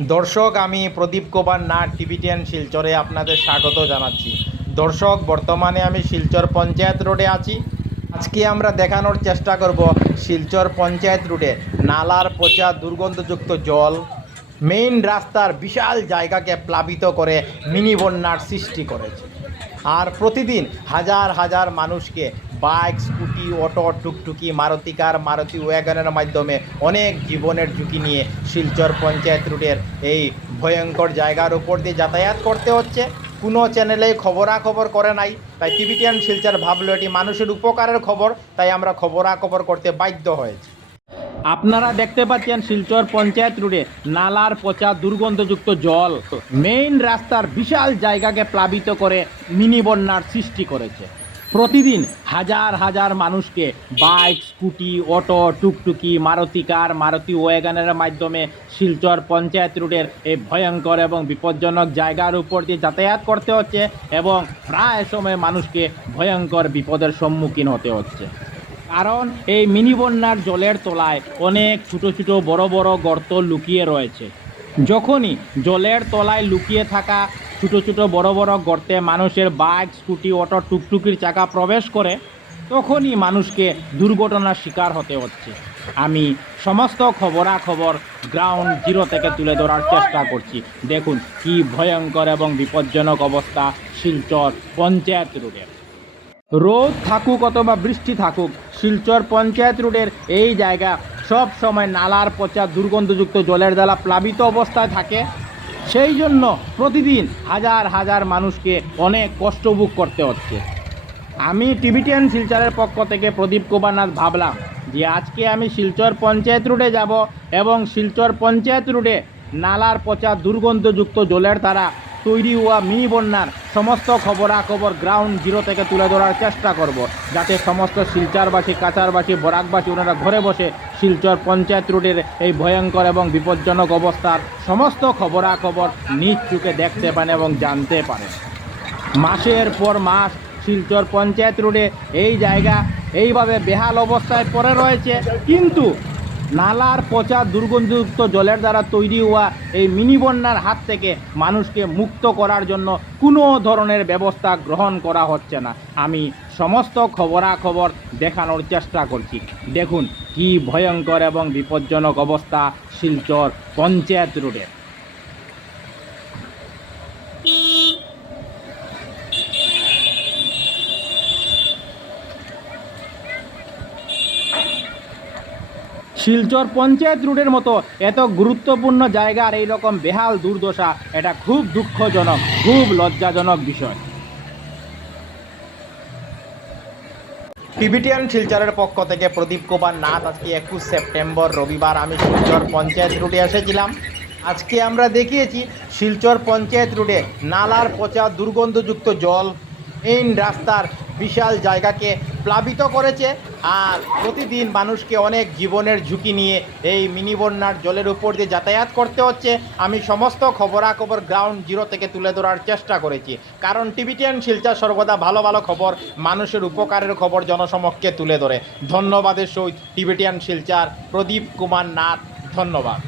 দর্শক, আমি প্রদীপ কুমার নাট টিভিটিয়ান শিলচরে আপনাদের স্বাগত জানাচ্ছি। দর্শক, বর্তমানে আমি শিলচর পঞ্চায়েত রোডে আছি। আজকে আমরা দেখানোর চেষ্টা করব শিলচর পঞ্চায়েত রোডে নালার পচা দুর্গন্ধযুক্ত জল মেইন রাস্তার বিশাল জায়গাকে প্লাবিত করে মিনি বন্যার সৃষ্টি করেছে। আর প্রতিদিন হাজার হাজার মানুষকে বাইক, স্কুটি, অটো, টুকটুকি, মারুতি কার, মারুতি ওয়াগনের মাধ্যমে অনেক জীবনের ঝুঁকি নিয়ে শিলচর পঞ্চায়েত রুটের এই ভয়ঙ্কর জায়গার উপর দিয়ে যাতায়াত করতে হচ্ছে। কোনো চ্যানেলেই খবরাখবর করে নাই। তাই টিভি টিভিটিয়ান শিলচর ভাবলো এটি মানুষের উপকারের খবর। তাই আমরা খবরাখবর করতে বাধ্য হয়েছি। আপনারা দেখতে পাচ্ছেন শিলচর পঞ্চায়েত রোডে নালার পচা দুর্গন্ধযুক্ত জল। মেইন রাস্তার বিশাল জায়গাকে প্লাবিত করে মিনি বন্যার সৃষ্টি করেছে। প্রতিদিন হাজার হাজার মানুষকে বাইক, স্কুটি, অটো, টুকটুকি, মারুতি কার, মারুতি ওয়াগানের মাধ্যমে শিলচর পঞ্চায়েত রোডের এই ভয়ঙ্কর এবং বিপজ্জনক জায়গার উপর দিয়ে যাতায়াত করতে হচ্ছে এবং প্রায় সময় মানুষকে ভয়ঙ্কর বিপদের সম্মুখীন হতে হচ্ছে। কারণ এই মিনি বন্যার জলের তলায় অনেক ছোট ছোট বড় বড় গর্ত লুকিয়ে রয়েছে। যখনই জলের তলায় লুকিয়ে থাকা ছোট ছোট বড় বড় গর্তে মানুষের বাইক, স্কুটি, অটো, টুকটুকির চাকা প্রবেশ করে, তখনই মানুষকে দুর্ঘটনার শিকার হতে হচ্ছে। আমি সমস্ত খবরাখবর গ্রাউন্ড জিরো থেকে তুলে ধরার চেষ্টা করছি। দেখুন কি ভয়ঙ্কর এবং বিপজ্জনক অবস্থা শিলচর পঞ্চায়েত রোডের রোদ থাকুক অথবা বৃষ্টি থাকুক, শিলচর পঞ্চায়েত রোডের এই জায়গা সব সময় নালার পচা, দুর্গন্ধযুক্ত জলের দ্বারা প্লাবিত অবস্থায় থাকে। সেই জন্য প্রতিদিন হাজার হাজার মানুষকে অনেক কষ্ট ভোগ করতে হচ্ছে। আমি টিভিটিয়ান শিলচরের পক্ষ থেকে প্রদীপ কুমারনাথ ভাবলাম যে আজকে আমি শিলচর পঞ্চায়েত রোডে যাব এবং শিলচর পঞ্চায়েত রোডে নালার পচা, দুর্গন্ধযুক্ত জলের দ্বারা তৈরি হওয়া মিনি বন্যার সমস্ত খবরাখবর গ্রাউন্ড জিরো থেকে তুলে ধরার চেষ্টা করব, যাতে সমস্ত শিলচরবাসী কাচারবাসী বরাকবাসী ওনারা ঘরে বসে শিলচর পঞ্চায়েত রোডের এই ভয়ঙ্কর এবং বিপজ্জনক অবস্থার সমস্ত খবরাখবর নিজ চোখে দেখতে পান এবং জানতে পারেন। মাসের পর মাস শিলচর পঞ্চায়েত রোডে এই জায়গা এইভাবে বেহাল অবস্থায় পড়ে রয়েছে, কিন্তু নালার পচা দুর্গন্ধযুক্ত জলের দ্বারা তৈরি হওয়া এই মিনি বন্যার হাত থেকে মানুষকে মুক্ত করার জন্য কোনো ধরনের ব্যবস্থা গ্রহণ করা হচ্ছে না। আমি সমস্ত খবরাখবর দেখানোর চেষ্টা করছি। দেখুন কি ভয়ঙ্কর এবং বিপজ্জনক অবস্থা শিলচর পঞ্চায়েত রোডের শিলচর পঞ্চায়েত রোডের মতো এত গুরুত্বপূর্ণ জায়গার এই রকম বেহাল দুর্দশা, এটা খুব দুঃখজনক, খুব লজ্জাজনক বিষয়। টিভিটিয়ান শিলচরের পক্ষ থেকে প্রদীপ কুমার নাথ আজকে একুশ সেপ্টেম্বর রবিবার আমি শিলচর পঞ্চায়েত রোডে এসেছিলাম। আজকে আমরা দেখিয়েছি শিলচর পঞ্চায়েত রোডে নালার পচা দুর্গন্ধযুক্ত জল মেইন রাস্তার বিশাল জায়গাকে প্লাবিত করেছে আর প্রতিদিন মানুষকে অনেক জীবনের ঝুঁকি নিয়ে এই মিনি বন্যার জলের উপর দিয়ে যাতায়াত করতে হচ্ছে। আমি সমস্ত খবরাখবর গ্রাউন্ড জিরো থেকে তুলে ধরার চেষ্টা করেছি। কারণ টিভিটিয়ান শিলচর সর্বদা ভালো ভালো খবর, মানুষের উপকারের খবর জনসমক্ষে তুলে ধরে। ধন্যবাদের সহিত টিভিটিয়ান শিলচার, প্রদীপ কুমার নাথ, ধন্যবাদ।